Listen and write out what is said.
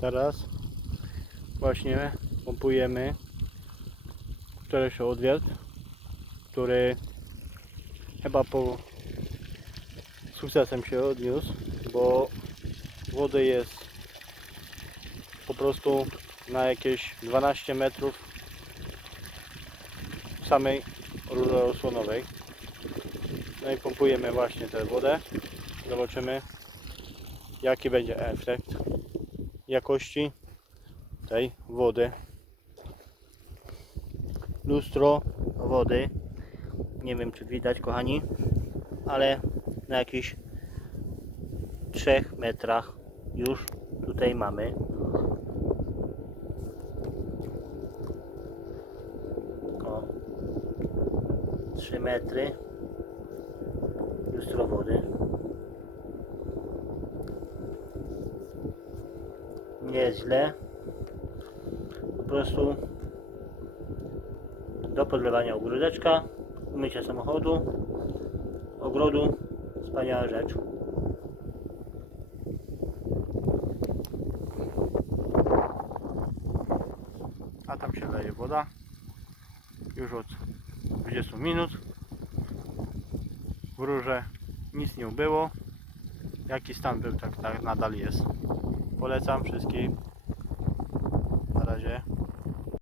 Teraz właśnie pompujemy któryś odwiert, który chyba po sukcesem się odniósł, bo wody jest po prostu na jakieś 12 metrów samej rurze osłonowej. No i pompujemy właśnie tę wodę. Zobaczymy jaki będzie efekt jakości tej wody. Lustro wody. Nie wiem czy widać kochani, ale na jakichś 3 metrach już tutaj mamy o 3 metry lustro wody nie jest źle po prostu do podlewania ogródeczka umycia samochodu. Ogrodu wspaniała rzecz. A tam się leje woda. Już od 20 minut. W rurze nic nie ubyło. Jaki stan był tak, tak nadal jest Polecam wszystkim. Na razie.